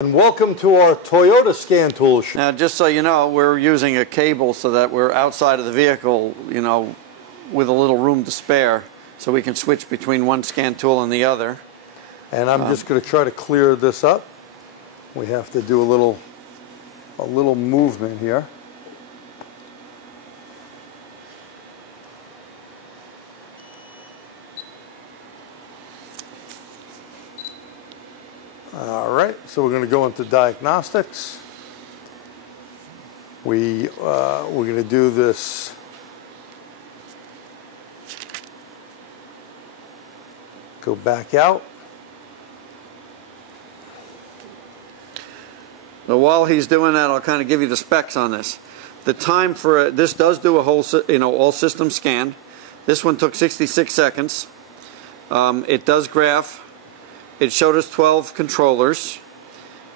And welcome to our Toyota Scan Tool Shootout. Now, just so you know, we're using a cable so that we're outside of the vehicle, you know, with a little room to spare, so we can switch between one scan tool and the other. And I'm just going to try to clear this up. We have to do a little movement here. All right, so we're going to go into Diagnostics. We're going to do this go back out. So while he's doing that, I'll kind of give you the specs on this. The time for this does do a whole, all system scan. This one took 66 seconds. It does graph. It showed us 12 controllers.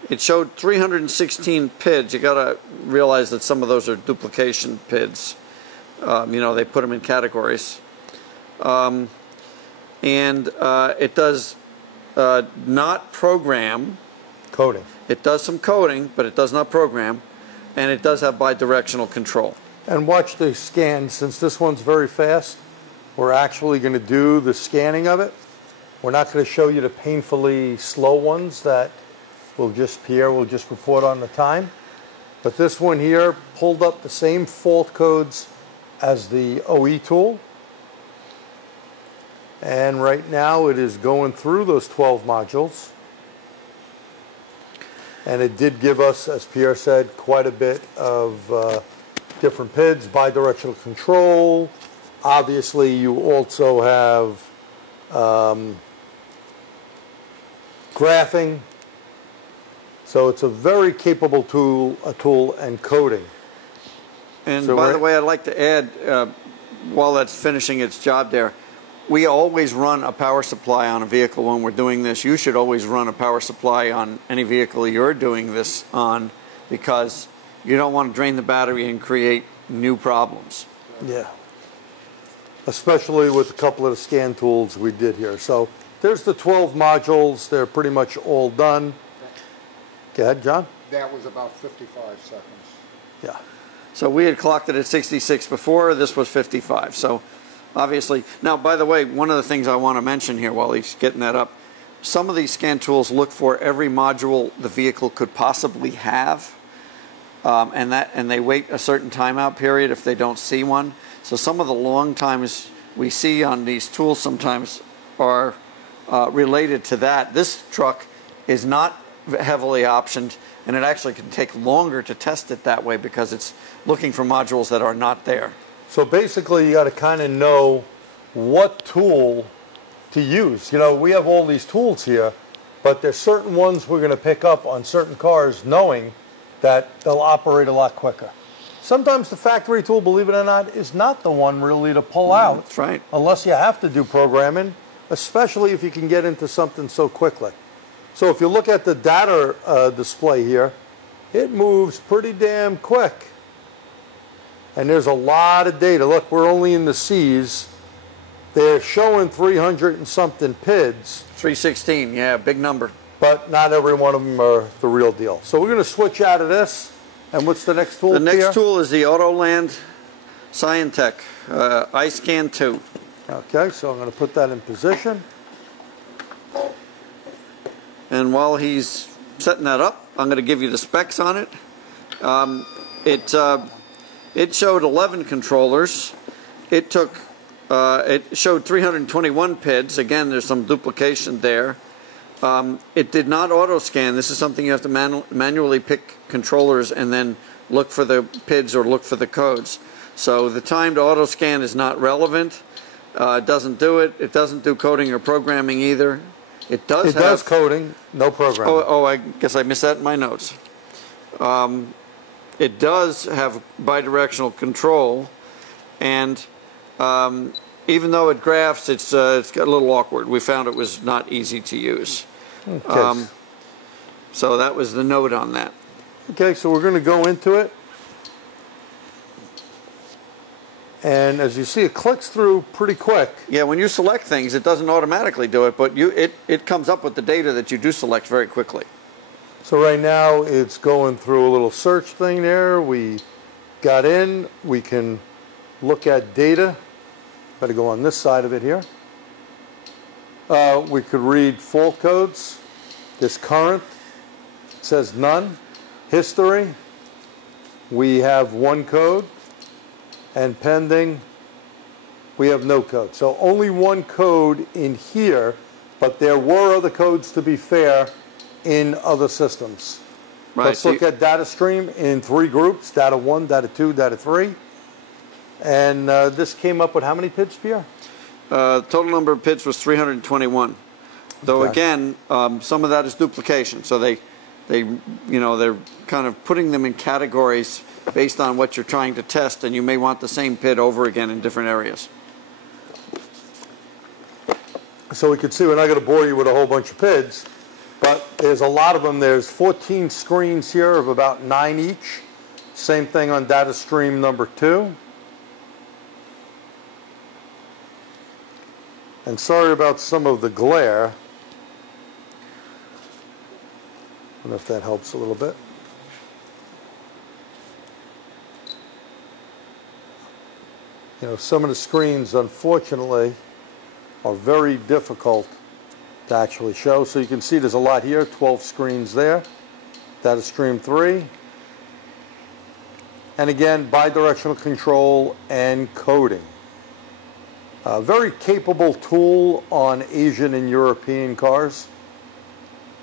It showed 316 PIDs. You got to realize that some of those are duplication PIDs. They put them in categories. It does not program. Coding. It does some coding, but it does not program. And it does have bi-directional control. And watch the scan. Since this one's very fast, we're actually going to do the scanning of it. We're not going to show you the painfully slow ones that Pierre will just report on the time. But this one here pulled up the same fault codes as the OE tool. And right now it is going through those 12 modules. And it did give us, as Pierre said, quite a bit of different PIDs, bi-directional control. Obviously, you also have graphing. So it's a very capable tool and coding. And so by the way, I'd like to add, while that's finishing its job there, we always run a power supply on a vehicle when we're doing this. You should always run a power supply on any vehicle you're doing this on, because you don't want to drain the battery and create new problems. Yeah. Especially with a couple of the scan tools we did here. So there's the 12 modules. They're pretty much all done. Go ahead, John. That was about 55 seconds. Yeah. So we had clocked it at 66 before. This was 55. So obviously, now, by the way, one of the things I want to mention here while he's getting that up, some of these scan tools look for every module the vehicle could possibly have, and they wait a certain timeout period if they don't see one. So some of the long times we see on these tools sometimes are related to that. This truck is not heavily optioned, and it actually can take longer to test it that way because it's looking for modules that are not there. So basically, you got to kind of know what tool to use. You know, we have all these tools here, but there's certain ones we're going to pick up on certain cars knowing that they'll operate a lot quicker. Sometimes the factory tool, believe it or not, is not the one really to pull out. That's right. Unless you have to do programming, especially if you can get into something so quickly. So if you look at the data display here, it moves pretty damn quick. And there's a lot of data. Look, we're only in the C's. They're showing 300 and something PIDs. 316, yeah, big number. But not every one of them are the real deal. So we're going to switch out of this. And what's the next tool? The next tool is the Autoland Scientech iScan 2. Okay, so I'm going to put that in position. And while he's setting that up, I'm going to give you the specs on it. It showed 11 controllers. It showed 321 PIDs. Again, there's some duplication there. It did not auto scan. This is something you have to manually pick controllers and then look for the PIDs or look for the codes. So the timed auto scan is not relevant. It doesn't do it. It doesn't do coding or programming either. It does coding, no programming. Oh, I guess I missed that in my notes. It does have bi-directional control, and even though it graphs, it's got a little awkward. We found it was not easy to use. Okay. So that was the note on that. Okay, so we're going to go into it. And as you see, it clicks through pretty quick. Yeah, when you select things, it doesn't automatically do it, but it comes up with the data that you do select very quickly. So right now it's going through a little search thing there. We got in, we can look at data. Better go on this side of it here. We could read fault codes. This current, it says none. History, we have one code. And pending, we have no code. So only one code in here, but there were other codes, to be fair, in other systems. Right. Let's look at data stream in 3 groups: data 1, data 2, data 3. And this came up with how many PIDs, Pierre? Total number of PIDs was 321. Though Okay. again, some of that is duplication. So they're kind of putting them in categories based on what you're trying to test, and you may want the same PID over again in different areas. So we can see, we're not going to bore you with a whole bunch of PIDs, but there's a lot of them. There's 14 screens here of about 9 each. Same thing on data stream number 2. And sorry about some of the glare. I don't know if that helps a little bit. You know, some of the screens, unfortunately, are very difficult to actually show. So you can see there's a lot here, 12 screens there. Data stream 3. And again, bi-directional control and coding. A very capable tool on Asian and European cars.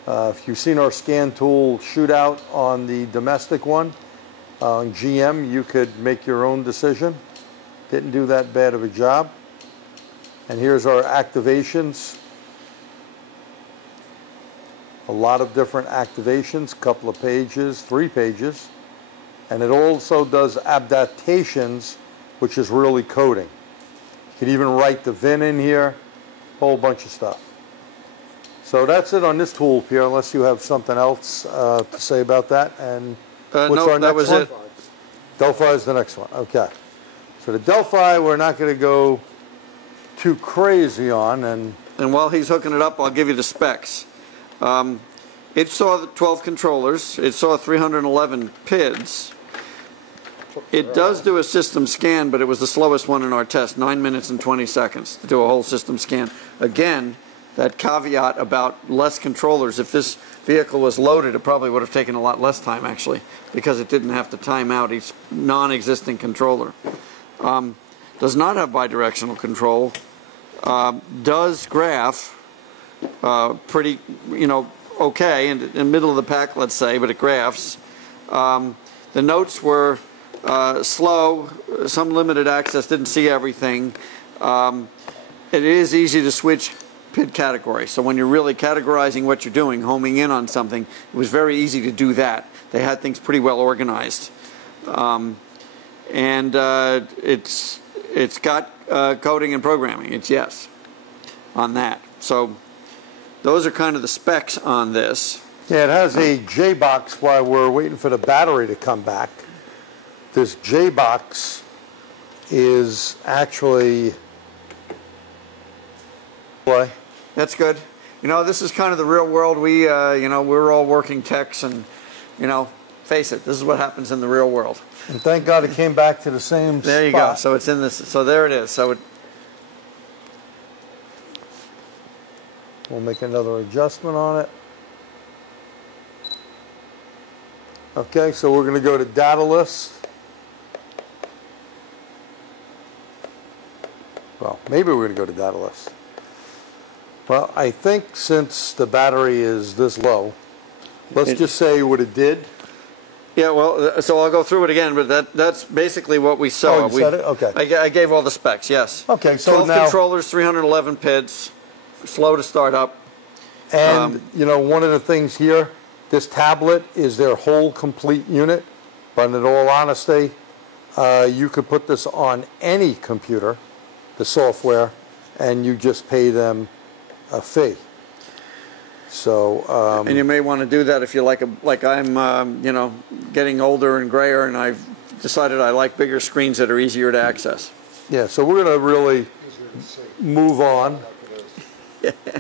If you've seen our Scan Tool Shootout on the domestic one, on GM, you could make your own decision. Didn't do that bad of a job. And here's our activations. A lot of different activations, couple of pages, 3 pages. And it also does adaptations, which is really coding. You could even write the VIN in here, a whole bunch of stuff. So that's it on this tool, Pierre, unless you have something else to say about that. And what's no, our next that was one? it. Delphi is the next one. Okay. So the Delphi, we're not going to go too crazy on. And while he's hooking it up, I'll give you the specs. It saw the 12 controllers. It saw 311 PIDs. It does do a system scan, but it was the slowest one in our test, 9 minutes and 20 seconds to do a whole system scan. Again, that caveat about less controllers. If this vehicle was loaded, it probably would have taken a lot less time, actually, because it didn't have to time out each non-existing controller. Does not have bidirectional control. Does graph pretty, okay, in the middle of the pack, let's say, but it graphs. The notes were slow, some limited access, didn't see everything. It is easy to switch PID category. So when you're really categorizing what you're doing, homing in on something, it was very easy to do that. They had things pretty well organized. It's got coding and programming. It's yes on that. So those are kind of the specs on this. yeah, it has a J-box while we're waiting for the battery to come back. This J-box is actually play. That's good. This is kind of the real world. We're all working techs, and face it, this is what happens in the real world. And thank God it came back to the same There you spot. go. So it's in this. So there it is. So We'll make another adjustment on it. Okay, so we're going to go to data list. Well, maybe we're going to go to data list. Well, I think since the battery is this low, let's just say what it did. yeah. Well, so I'll go through it again, but that's basically what we saw. Oh, you said it? Okay. I gave all the specs. Yes. Okay, so 12 now controllers, 311 PIDs, slow to start up. And, one of the things here, this tablet is their whole complete unit. But in all honesty, you could put this on any computer, the software, and you just pay them a fee. So, And you may want to do that if you like I'm, getting older and grayer, and I've decided I like bigger screens that are easier to access. yeah, so we're going to really move on.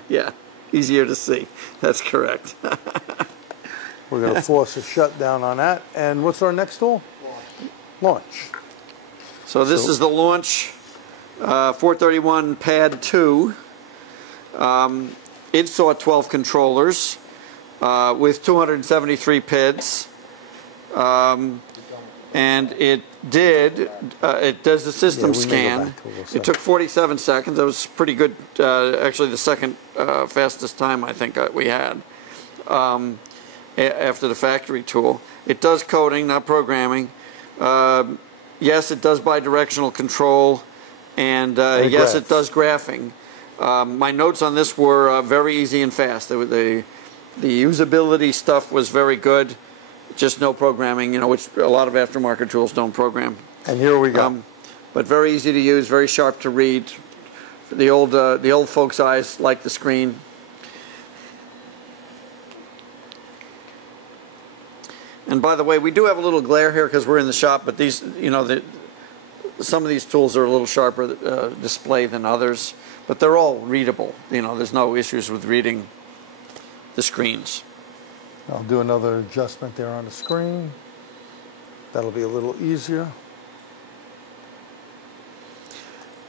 Yeah. Easier to see. That's correct. We're going to force a shutdown on that. And what's our next tool? Launch. So this is the launch 431 pad 2. It saw 12 controllers with 273 PIDs. And it does the system scan. It took 47 seconds. That was pretty good. Actually, the second fastest time I think we had after the factory tool. It does coding, not programming. Yes, it does bi-directional control, and yes, it does graphing. My notes on this were very easy and fast. The usability stuff was very good. Just no programming, you know, which a lot of aftermarket tools don't program. And here we go. But very easy to use, very sharp to read. The old folks' eyes like the screen. And by the way, we do have a little glare here because we're in the shop, but these, you know, some of these tools are a little sharper display than others, but they're all readable. You know, there's no issues with reading the screens. I'll do another adjustment there on the screen. That'll be a little easier.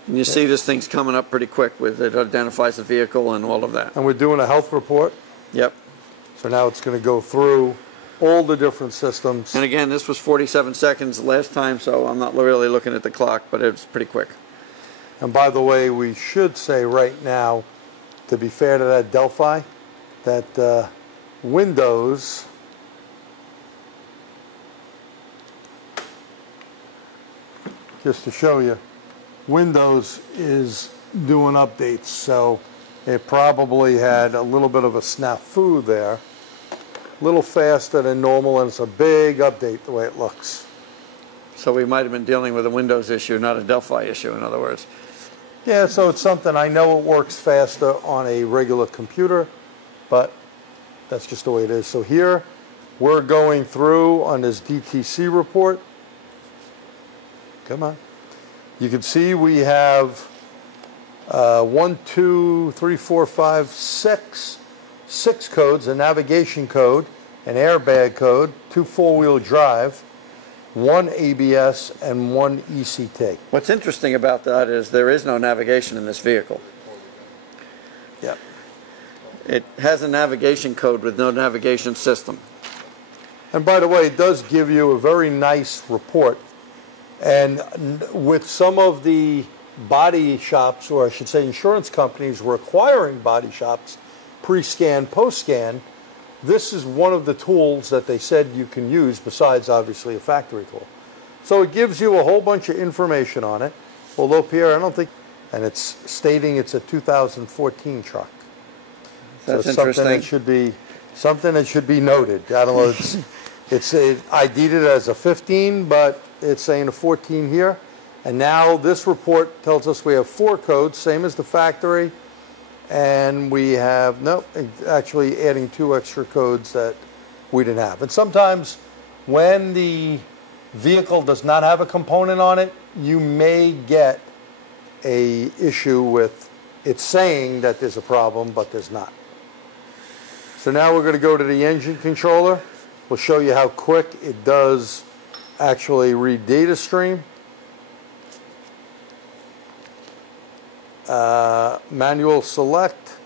And you see this thing's coming up pretty quick with it identifies the vehicle and all of that. And we're doing a health report. Yep. So now it's going to go through all the different systems. And again, this was 47 seconds last time, so I'm not really looking at the clock, but it's pretty quick. And by the way, we should say right now, to be fair to that Delphi, that Windows just to show you, Windows is doing updates, so it probably had a little bit of a snafu there, a little faster than normal, and it's a big update the way it looks. So we might have been dealing with a Windows issue, not a Delphi issue, in other words. Yeah, so it's something, I know it works faster on a regular computer, but that's just the way it is. So here, we're going through on this DTC report. Come on. You can see we have 1, 2, 3, 4, 5, 6 codes, a navigation code, an airbag code, 2 four-wheel drive, 1 ABS, and 1 ECT. What's interesting about that is there is no navigation in this vehicle. Yep. It has a navigation code with no navigation system. And by the way, it does give you a very nice report. And with some of the body shops, or I should say insurance companies, requiring body shops pre-scan, post-scan, this is one of the tools that they said you can use besides obviously a factory tool. So it gives you a whole bunch of information on it. Although, Pierre, I don't think, and it's stating it's a 2014 truck. That's so it's interesting. Something that should be noted. I don't know. It's ID'd it as a 15, but it's saying a 14 here. And now this report tells us we have 4 codes, same as the factory. And we have, no, actually adding 2 extra codes that we didn't have. And sometimes when the vehicle does not have a component on it, you may get a issue with it saying that there's a problem, but there's not. So now we're going to go to the engine controller. We'll show you how quick it does actually read data stream. Manual select,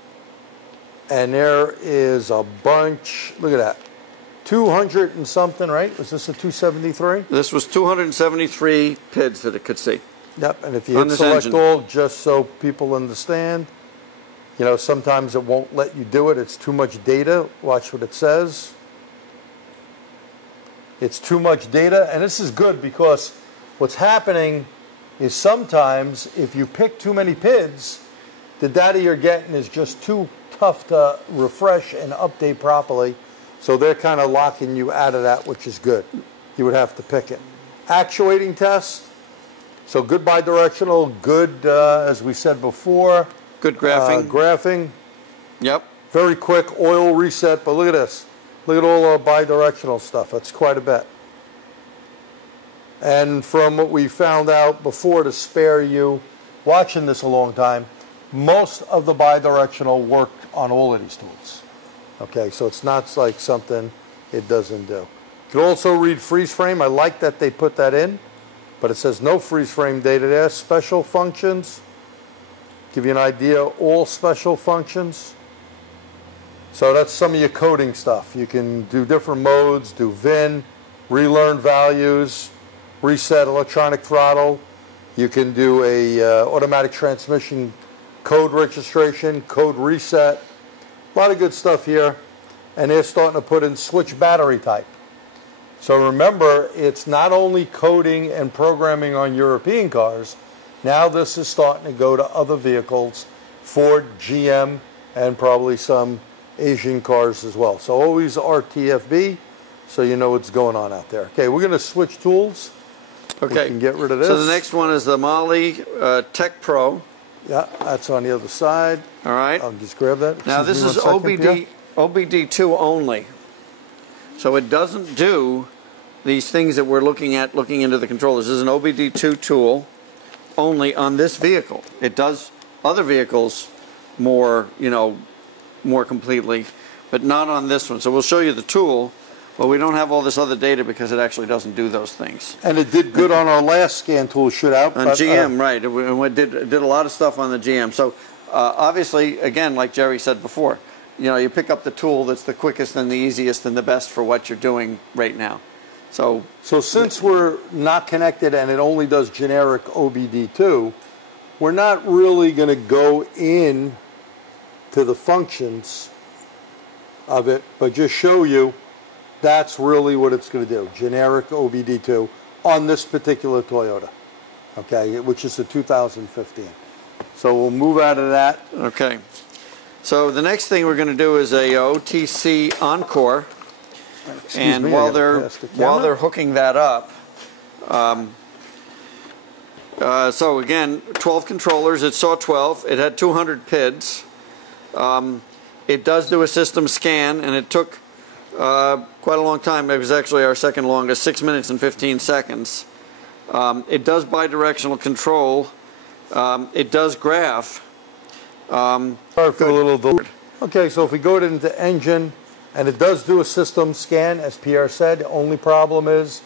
and there is a bunch. Look at that, 200 and something, right? Was this a 273? This was 273 PIDs that it could see. Yep, and if you hit select all, just so people understand, you know, sometimes it won't let you do it. It's too much data. Watch what it says. It's too much data, and this is good because what's happening is sometimes if you pick too many PIDs, the data you're getting is just too tough to refresh and update properly. So they're kind of locking you out of that, which is good. You would have to pick it. Actuating test. So good bi-directional, good, as we said before. Good graphing. Graphing. Yep. Very quick oil reset, but look at this. Look at all our bi-directional stuff. That's quite a bit. And from what we found out before, to spare you watching this a long time, most of the bi-directional work on all of these tools. Okay, so it's not like something, it doesn't do. You can also read freeze frame. I like that they put that in, but it says no freeze frame data there. Special functions, give you an idea, all special functions. So that's some of your coding stuff. You can do different modes, do VIN, relearn values, reset electronic throttle. You can do a automatic transmission code registration, code reset. A lot of good stuff here. And they're starting to put in switch battery type. So remember, it's not only coding and programming on European cars. Now this is starting to go to other vehicles, Ford, GM, and probably some Asian cars as well. So always RTFB, so you know what's going on out there. Okay, we're going to switch tools. Okay. We can get rid of this. So the next one is the Mahle Tech Pro. Yeah, that's on the other side. All right. I'll just grab that. Now this is OBD2 only. So it doesn't do these things that we're looking at, looking into the controllers. This is an OBD2 tool only on this vehicle. It does other vehicles more, more completely, but not on this one. So we'll show you the tool, but we don't have all this other data because it actually doesn't do those things. And it did good on our last Scan Tool Shootout. On GM, right. We did a lot of stuff on the GM. So obviously, again, like Jerry said before, you pick up the tool that's the quickest and the easiest and the best for what you're doing right now. So since we're not connected and it only does generic OBD2, we're not really going to go in to the functions of it, but just show you that's really what it's going to do, generic OBD2 on this particular Toyota, okay, which is the 2015. So we'll move out of that. Okay. So the next thing we're going to do is a OTC Encore. And while they're hooking that up, so again, 12 controllers. It saw 12. It had 200 PIDs. It does do a system scan, and it took quite a long time. It was actually our second longest, 6 minutes and 15 seconds. It does bi-directional control. It does graph. Sorry for a little delay. Okay, so if we go into engine, and it does do a system scan, as Pierre said. The only problem is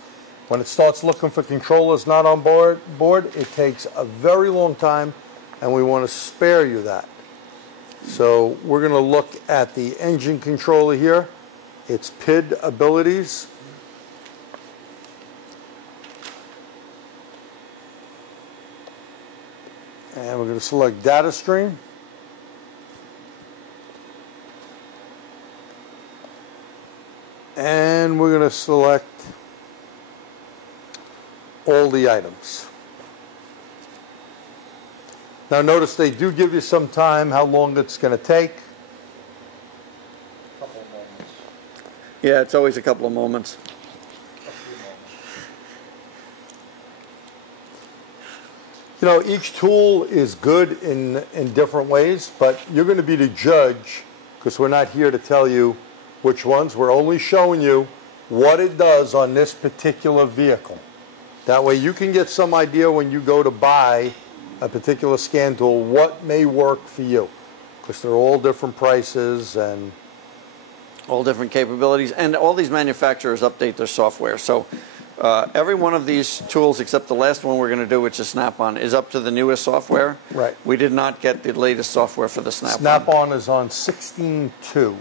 when it starts looking for controllers not on board, it takes a very long time, and we want to spare you that. So we're going to look at the engine controller here, its PID abilities. And we're going to select data stream. And we're going to select all the items. Now notice they do give you some time how long it's going to take. A couple of moments. Yeah, it's always a couple of moments. Each tool is good in different ways, but you're going to be the judge because we're not here to tell you which ones. We're only showing you what it does on this particular vehicle. That way you can get some idea when you go to buy a particular scan tool what may work for you, because they're all different prices and all different capabilities, and all these manufacturers update their software. So every one of these tools, except the last one we're going to do, which is Snap On, is up to the newest software. Right. We did not get the latest software for the Snap On. Snap On is on 16.2.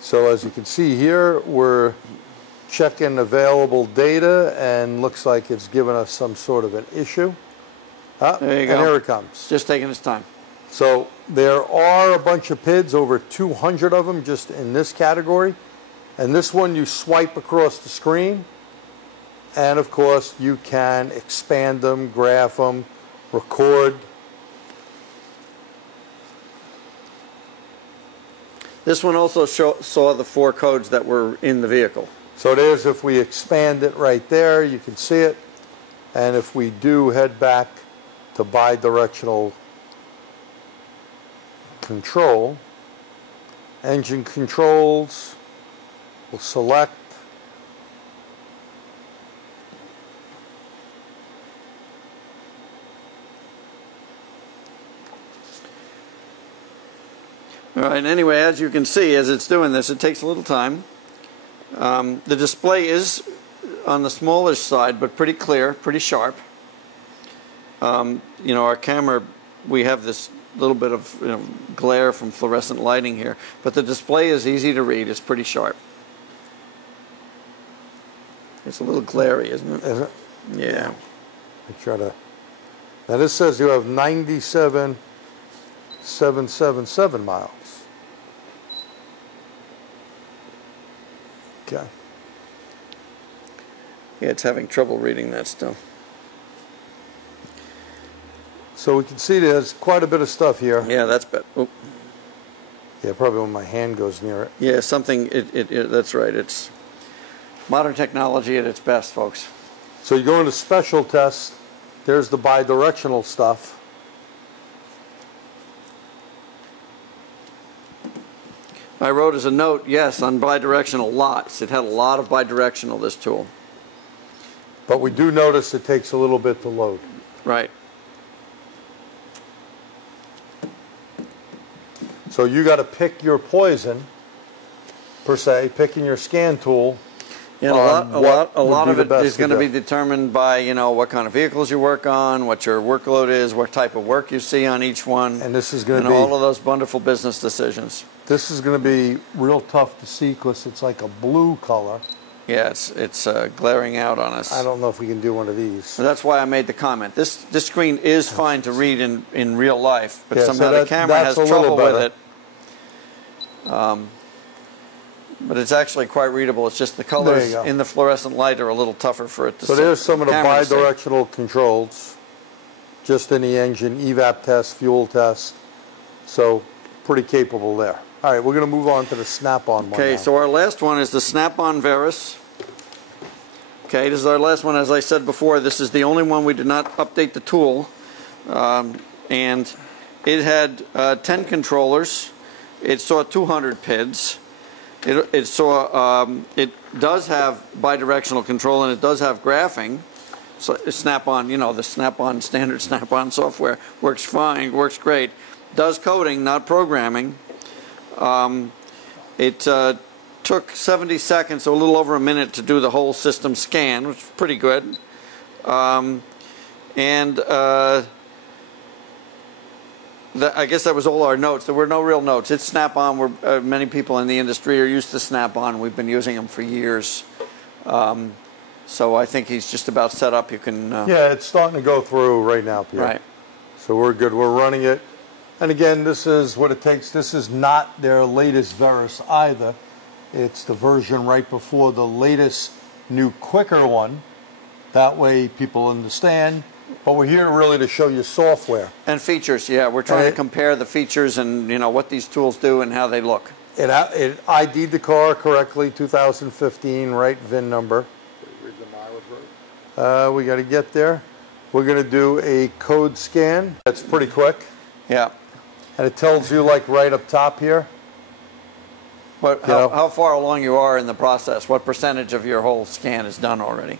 So as you can see here, we're checking available data, and looks like it's given us some sort of an issue. There you go. And here it comes. Just taking its time. So there are a bunch of PIDs, over 200 of them just in this category. And this one you swipe across the screen, and of course you can expand them, graph them, record. This one also saw the 4 codes that were in the vehicle. So there's, if we expand it right there, you can see it. And if we do head back to bi-directional control, engine controls, we'll select. All right, anyway, as you can see, as it's doing this, it takes a little time. The display is on the smallish side, but pretty clear, pretty sharp. You know, our camera, we have this little bit of glare from fluorescent lighting here, but the display is easy to read. It's pretty sharp. It's a little glary, isn't it? Is it? Yeah. I try to. Now this says you have 97,777 miles. Okay. Yeah, it's having trouble reading that still. So we can see there's quite a bit of stuff here. Yeah, that's better. Oh. Yeah, probably when my hand goes near it. Yeah, something. That's right. It's modern technology at its best, folks. So you go into special tests. There's the bi-directional stuff. I wrote as a note, yes, on bi-directional lots. It had a lot of bi-directional, this tool. But we do notice it takes a little bit to load. Right. So you got to pick your poison, per se, picking your scan tool. Yeah, a lot of it is going to be determined by, you know, what kind of vehicles you work on, what your workload is, what type of work you see on each one. And this is going to be all of those wonderful business decisions. This is going to be real tough to see because it's like a blue color. Yeah, it's glaring out on us. I don't know if we can do one of these. So that's why I made the comment. This screen is fine to read in real life, but yeah, somehow the camera has trouble with it. But it's actually quite readable. It's just the colors in the fluorescent light are a little tougher for it to see. So there's some of the bi-directional controls, just in the engine, evap test, fuel test. So pretty capable there. All right, we're going to move on to the Snap On one. Okay, so our last one is the Snap On Verus. Okay, this is our last one. As I said before, this is the only one we did not update the tool. And it had 10 controllers. It saw 200 PIDs. It does have bidirectional control, and it does have graphing. So Snap-on, you know, the Snap-on standard Snap-on software works fine, works great. Does coding, not programming. It took 70 seconds, so a little over a minute, to do the whole system scan, which is pretty good. I guess that was all our notes. There were no real notes. It's Snap-on. Many people in the industry are used to Snap-on. We've been using them for years. So I think he's just about set up. You can. Yeah, it's starting to go through right now, Pierre. Right. So we're good. We're running it. And again, this is what it takes. This is not their latest Verus either. It's the version right before the latest, new, quicker one. That way people understand. But we're here really to show you software. And features, yeah. We're trying to compare the features and, you know, what these tools do and how they look. It ID'd the car correctly, 2015, right VIN number. Read the mileage right? We got to get there. We're going to do a code scan. That's pretty quick. Yeah. And it tells you, like, right up top here. But how far along you are in the process. What percentage of your whole scan is done already.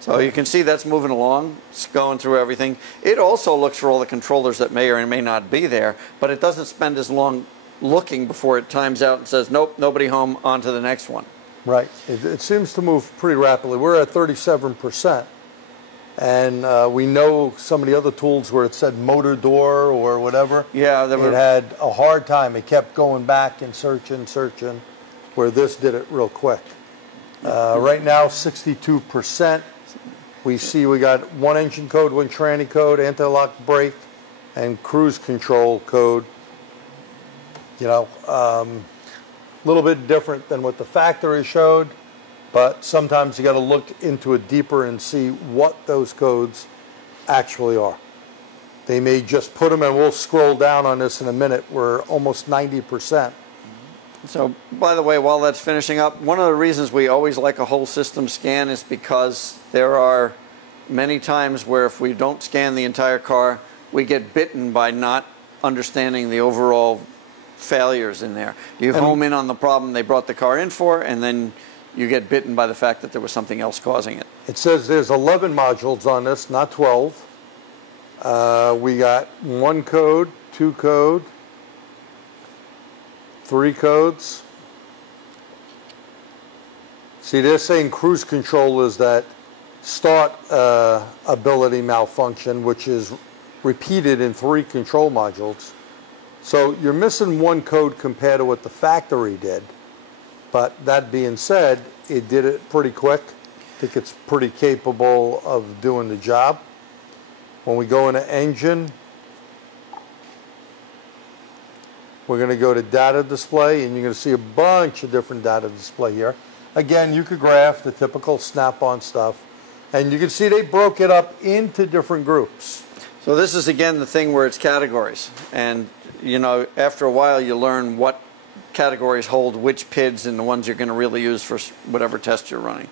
So you can see that's moving along. It's going through everything. It also looks for all the controllers that may or may not be there, but it doesn't spend as long looking before it times out and says, nope, nobody home, on to the next one. Right. It seems to move pretty rapidly. We're at 37%. And we know some of the other tools where it said motor door or whatever. Yeah. It had a hard time. It kept going back and searching, where this did it real quick. Right now, 62%. We see we got one engine code, one tranny code, anti-lock brake, and cruise control code. You know, a little bit different than what the factory showed, but sometimes you got to look into it deeper and see what those codes actually are. They may just put them, and we'll scroll down on this in a minute. We're almost 90%. So, by the way, while that's finishing up, one of the reasons we always like a whole system scan is because there are many times where if we don't scan the entire car, we get bitten by not understanding the overall failures in there. You home in on the problem they brought the car in for, and then you get bitten by the fact that there was something else causing it. It says there's 11 modules on this, not 12. We got one code, two code, 3 codes. See, they're saying cruise control is that start ability malfunction, which is repeated in 3 control modules. So you're missing 1 code compared to what the factory did. But that being said, it did it pretty quick. I think it's pretty capable of doing the job. When we go into engine, we're going to go to data display, and you're going to see a bunch of different data display here. Again, you could graph the typical Snap-on stuff, and you can see they broke it up into different groups. So this is again the thing where it's categories, and you know, after a while you learn what categories hold which PIDs and the ones you're going to really use for whatever test you're running.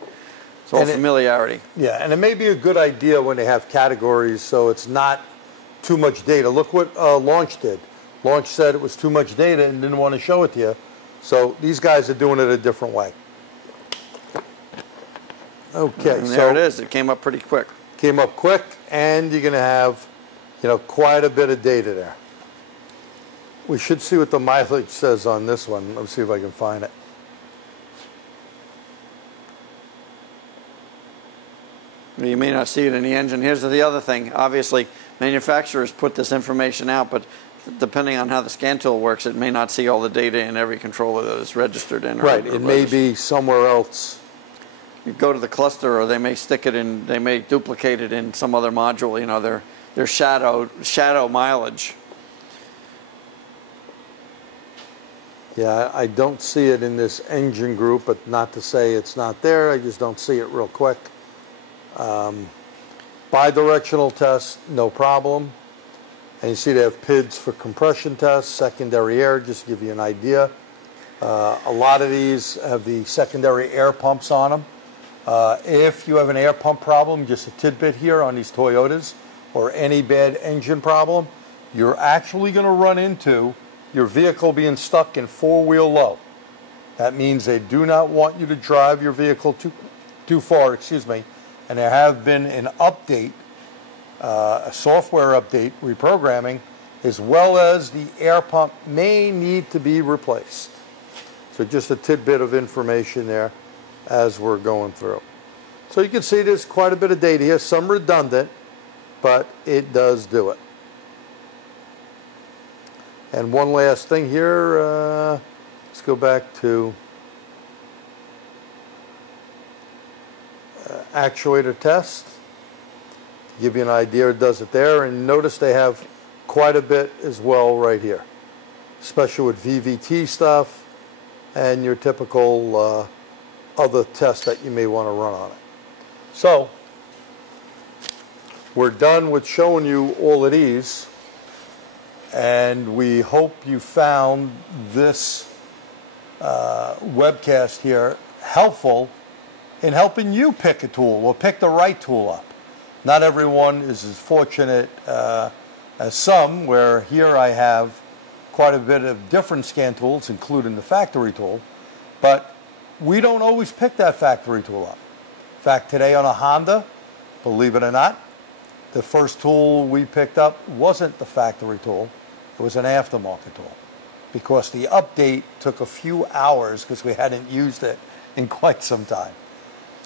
It's all familiarity. Yeah, and it may be a good idea when they have categories so it's not too much data. Look what Launch did. Launch said it was too much data and didn't want to show it to you. So these guys are doing it a different way. Okay, and there it is. It came up pretty quick. Came up quick, and you're going to have, you know, quite a bit of data there. We should see what the mileage says on this one. Let's see if I can find it. You may not see it in the engine. Here's the other thing. Obviously, manufacturers put this information out, but depending on how the scan tool works, it may not see all the data in every controller that it's registered in. Right, it may be somewhere else. You go to the cluster, or they may stick it in, they may duplicate it in some other module, you know, their shadow mileage. Yeah, I don't see it in this engine group, but not to say it's not there. I just don't see it real quick. Bi-directional tests, no problem. And you see they have PIDs for compression tests, secondary air, just to give you an idea. A lot of these have the secondary air pumps on them. If you have an air pump problem, just a tidbit here on these Toyotas, or any bad engine problem, you're actually going to run into your vehicle being stuck in 4-wheel low. That means they do not want you to drive your vehicle too far, excuse me. And there have been an update, a software update, reprogramming, as well as the air pump may need to be replaced. So just a tidbit of information there as we're going through. So you can see there's quite a bit of data here, some redundant, but it does do it. And one last thing here, let's go back to actuator test. To give you an idea, it does it there. And notice they have quite a bit as well right here, especially with VVT stuff and your typical other tests that you may want to run on it. So we're done with showing you all of these, and we hope you found this webcast here helpful in helping you pick a tool or pick the right tool up. Not everyone is as fortunate as some, where here I have quite a bit of different scan tools, including the factory tool, but we don't always pick that factory tool up. In fact, today on a Honda, believe it or not, the first tool we picked up wasn't the factory tool, it was an aftermarket tool, because the update took a few hours because we hadn't used it in quite some time.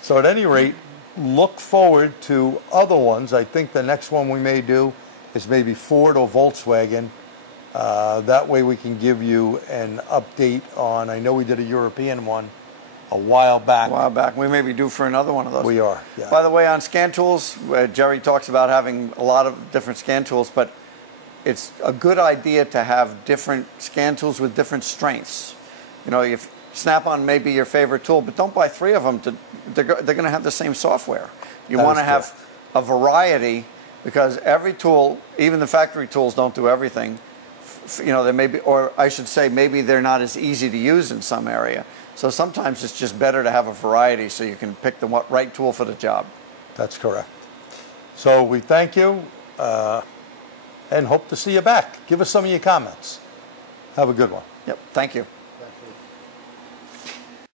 So at any rate, look forward to other ones. I think the next one we may do is maybe Ford or Volkswagen. That way we can give you an update on, I know we did a European one a while back. We may be due for another one of those. We are, yeah. By the way, on scan tools, Jerry talks about having a lot of different scan tools, but it's a good idea to have different scan tools with different strengths. You know, if Snap-on may be your favorite tool, but don't buy 3 of them. They're going to have the same software. You want to have a variety, because every tool, even the factory tools, don't do everything. You know, they may be, or I should say, maybe they're not as easy to use in some area. So sometimes it's just better to have a variety so you can pick the right tool for the job. That's correct. So we thank you and hope to see you back. Give us some of your comments. Have a good one. Yep, thank you.